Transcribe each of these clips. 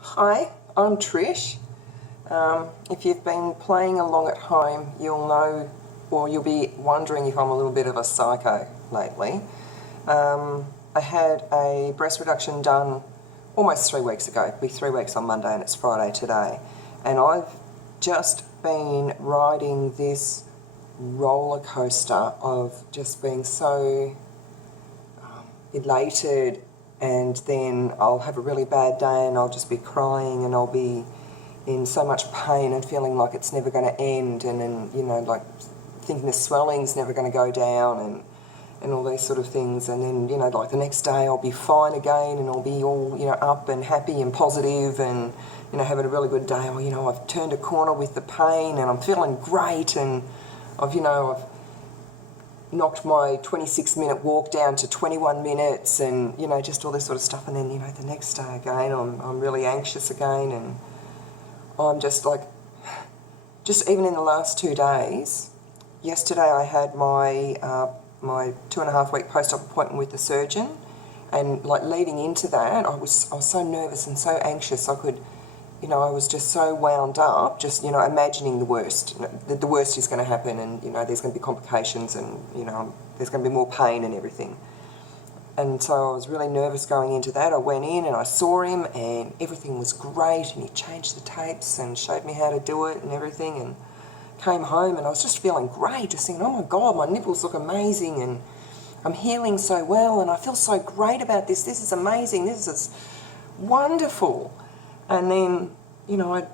Hi, I'm Trish. If you've been playing along at home, you'll know, or you'll be wondering if I'm a little bit of a psycho lately. I had a breast reduction done almost 3 weeks ago. It'll be 3 weeks on Monday and it's Friday today. And I've just been riding this roller coaster of just being so elated, and then I'll have a really bad day and I'll just be crying and I'll be in so much pain and feeling like it's never going to end, and then, like thinking the swelling's never going to go down, and all these sort of things. And then, like the next day I'll be fine again and I'll be all, up and happy and positive and, having a really good day. Or, I've turned a corner with the pain and I'm feeling great, and I've knocked my 26-minute walk down to 21 minutes, and, just all this sort of stuff. And then, the next day again, I'm really anxious again, and I'm just like, just even in the last 2 days, yesterday I had my 2.5-week post-op appointment with the surgeon, and like leading into that, I was so nervous and so anxious. I was just so wound up, just, imagining the worst. The worst is going to happen, and, there's going to be complications, and, there's going to be more pain and everything. And so I was really nervous going into that. I went in and I saw him and everything was great, and he changed the tapes and showed me how to do it and everything, and came home and I was just feeling great, just thinking, oh my God, my nipples look amazing and I'm healing so well and I feel so great about this. This is amazing. This is wonderful. And then, I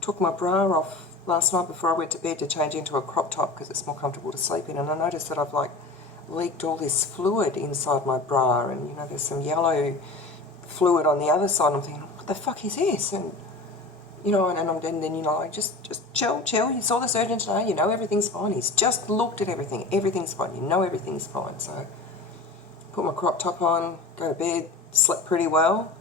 took my bra off last night before I went to bed to change into a crop top because it's more comfortable to sleep in, and I noticed that I've leaked all this fluid inside my bra, and, there's some yellow fluid on the other side. I'm thinking, what the fuck is this? And, and then, just chill. You saw the surgeon today, everything's fine. He's just looked at everything. Everything's fine. Everything's fine. So, put my crop top on, go to bed, slept pretty well.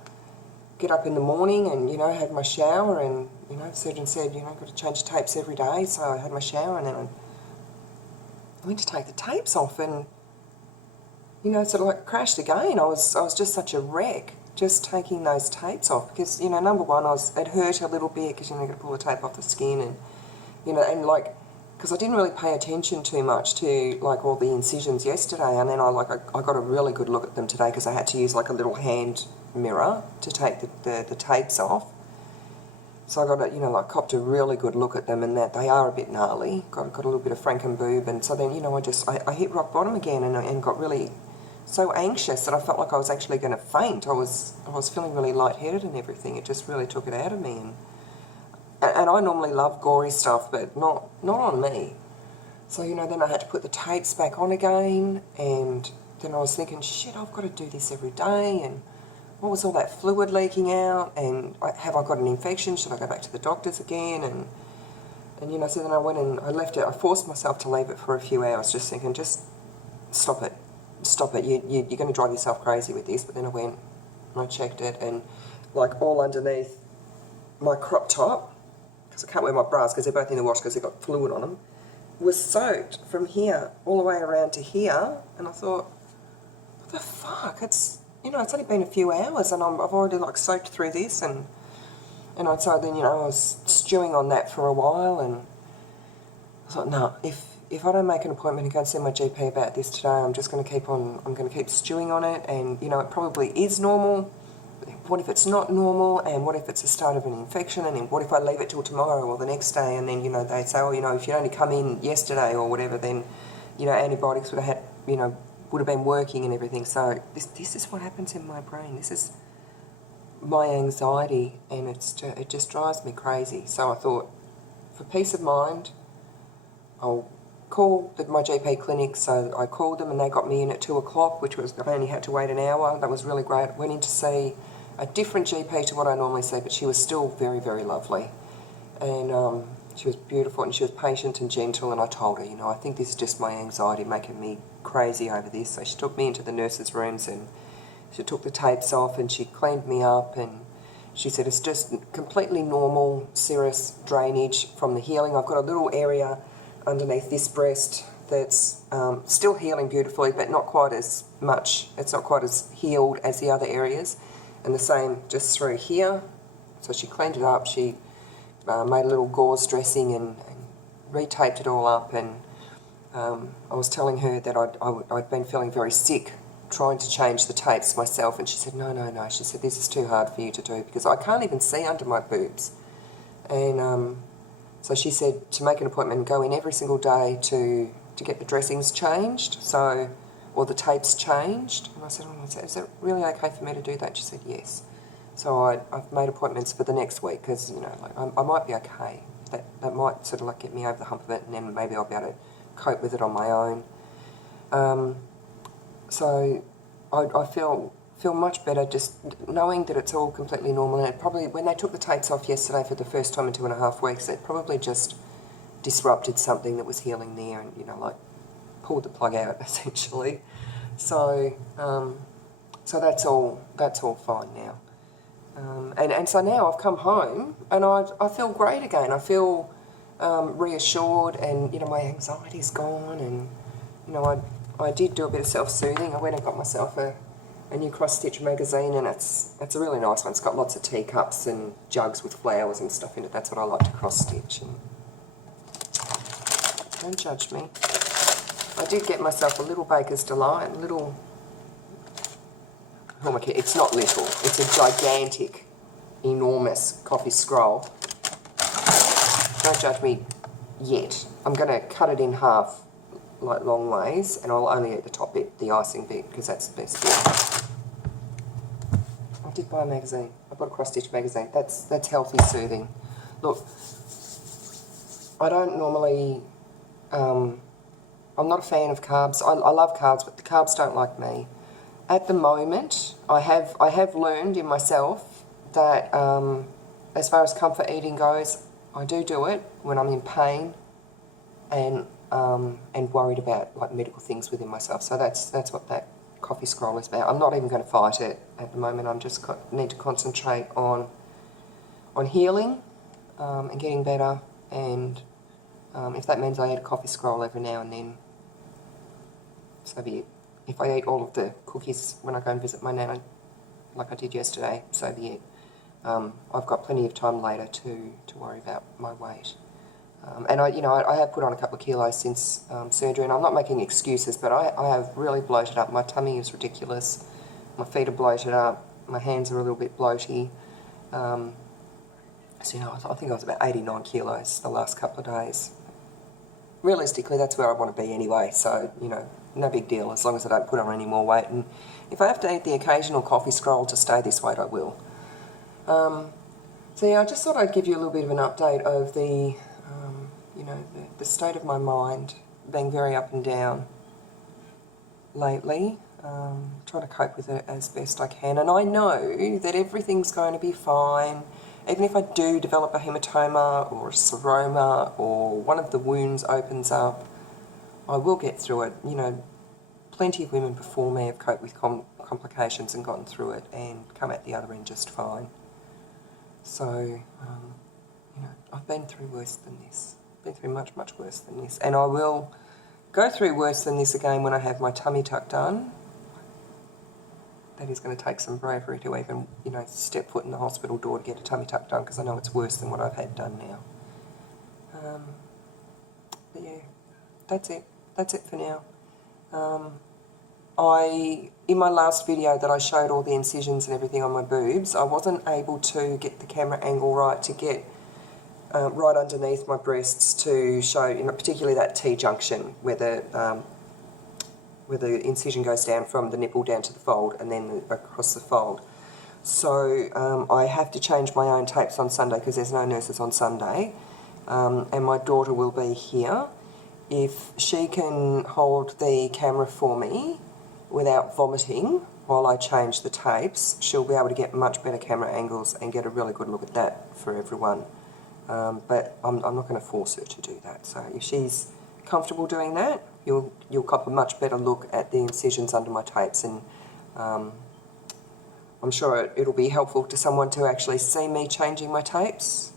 Get up in the morning and, had my shower, and, the surgeon said, got to change tapes every day. So I had my shower, and then I went to take the tapes off, and, sort of like crashed again. I was just such a wreck just taking those tapes off because, number one, it hurt a little bit because, you've got to pull the tape off the skin, and, because I didn't really pay attention too much to, all the incisions yesterday, and then I got a really good look at them today because I had to use, a little hand mirror to take the tapes off. So I got copped a really good look at them, and that they are a bit gnarly. Got a little bit of frankenboob, and so then, I hit rock bottom again, and got really so anxious that I felt like I was actually going to faint. I was feeling really lightheaded and everything. It just really took it out of me, and I normally love gory stuff, but not on me. So, then I had to put the tapes back on again, and then I was thinking, shit, I've got to do this every day, and what was all that fluid leaking out, and have I got an infection? Should I go back to the doctors again? And so then I went and I left it. I forced myself to leave it for a few hours, just thinking, just stop it. You're going to drive yourself crazy with this. But then I went and I checked it, and all underneath my crop top, because I can't wear my bras because they're both in the wash because they've got fluid on them, was soaked from here all the way around to here. And I thought, what the fuck? It's only been a few hours and I've already soaked through this, and so then, I was stewing on that for a while, and I thought, no, if I don't make an appointment and go and see my GP about this today, I'm going to keep stewing on it, and, it probably is normal. What if it's not normal, and what if it's the start of an infection, and then what if I leave it till tomorrow or the next day, and then, they say, oh, if you'd only come in yesterday or whatever, then, antibiotics would have been working and everything. So this is what happens in my brain. This is my anxiety, and it just drives me crazy. So I thought, for peace of mind, I'll call my GP clinic. So I called them and they got me in at 2 o'clock, which was, I only had to wait an hour. That was really great. Went in to see a different GP to what I normally see, but she was still very, very lovely. And she was beautiful, and she was patient and gentle, and I told her, I think this is just my anxiety making me crazy over this. So she took me into the nurses' rooms, and she took the tapes off, and she cleaned me up, and she said it's just completely normal serous drainage from the healing. I've got a little area underneath this breast that's still healing beautifully, but not quite as much. It's not quite as healed as the other areas. And the same just through here So she cleaned it up, she made a little gauze dressing and retaped it all up, and I was telling her that I'd been feeling very sick trying to change the tapes myself, and she said, no, she said, this is too hard for you to do because I can't even see under my boobs. And so she said to make an appointment and go in every single day to get the dressings changed, or the tapes changed. And I said, is it really okay for me to do that? She said, yes. So I've made appointments for the next week because, you know, like I might be okay. That might sort of like get me over the hump of it, and then maybe I'll be able to cope with it on my own. So I feel much better just knowing that it's all completely normal. And it probably, when they took the tapes off yesterday for the first time in 2.5 weeks, it probably just disrupted something that was healing there, and, you know, like pulled the plug out essentially. So so that's all fine now. And so now I've come home and I feel great again. I feel reassured, and, you know, my anxiety's gone, and, you know, I did do a bit of self-soothing. I went and got myself a new cross-stitch magazine, and it's a really nice one. It's got lots of teacups and jugs with flowers and stuff in it. That's what I like to cross-stitch. And don't judge me. I did get myself a little Baker's Delight, it's not little, it's a gigantic, enormous coffee scroll. Don't judge me yet. I'm going to cut it in half, like long ways, and I'll only eat the top bit, the icing bit, because that's the best bit. I did buy a magazine. I bought a cross-stitch magazine. That's healthy, soothing. Look, I don't normally, I'm not a fan of carbs. I love carbs, but the carbs don't like me. At the moment, I have learned in myself that as far as comfort eating goes, I do it when I'm in pain and worried about, like, medical things within myself. So that's what that coffee scroll is about. I'm not even going to fight it at the moment. I'm just need to concentrate on healing and getting better. And if that means I eat a coffee scroll every now and then, so be it. If I eat all of the cookies when I go and visit my nana, like I did yesterday, so be it. I've got plenty of time later to worry about my weight. And I have put on a couple of kilos since surgery, and I'm not making excuses, but I have really bloated up. My tummy is ridiculous. My feet are bloated up. My hands are a little bit bloaty. So, you know, I think I was about 89 kilos the last couple of days. Realistically, that's where I want to be anyway, so, you know, no big deal, as long as I don't put on any more weight. And if I have to eat the occasional coffee scroll to stay this weight, I will. So yeah, I just thought I'd give you a little bit of an update of the, you know, the state of my mind, being very up and down lately, trying to cope with it as best I can. And I know that everything's going to be fine. Even if I do develop a hematoma or a seroma or one of the wounds opens up, I will get through it. You know, plenty of women before me have coped with complications and gotten through it and come out the other end just fine. So, you know, I've been through worse than this. Been through much, much worse than this. And I will go through worse than this again when I have my tummy tuck done. That is going to take some bravery to even, you know, step foot in the hospital door to get a tummy tuck done, because I know it's worse than what I've had done now. But yeah, that's it. That's it for now. In my last video that I showed all the incisions and everything on my boobs, I wasn't able to get the camera angle right to get right underneath my breasts to show, you know, particularly that T-junction where the incision goes down from the nipple down to the fold and then across the fold. So I have to change my own tapes on Sunday because there's no nurses on Sunday, and my daughter will be here. If she can hold the camera for me without vomiting while I change the tapes, she'll be able to get much better camera angles and get a really good look at that for everyone. But I'm not going to force her to do that. So if she's comfortable doing that, you'll cop a much better look at the incisions under my tapes, and I'm sure it'll be helpful to someone to actually see me changing my tapes,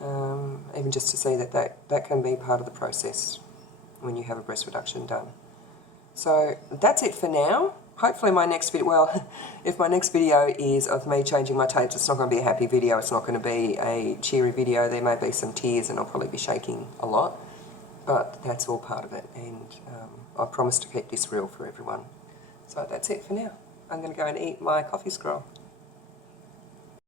even just to see that can be part of the process when you have a breast reduction done. So that's it for now. hopefully my next video, well, if my next video is of me changing my tapes, it's not going to be a happy video, it's not going to be a cheery video, there may be some tears and I'll probably be shaking a lot, but that's all part of it, and I promise to keep this real for everyone. So that's it for now. I'm going to go and eat my coffee scroll.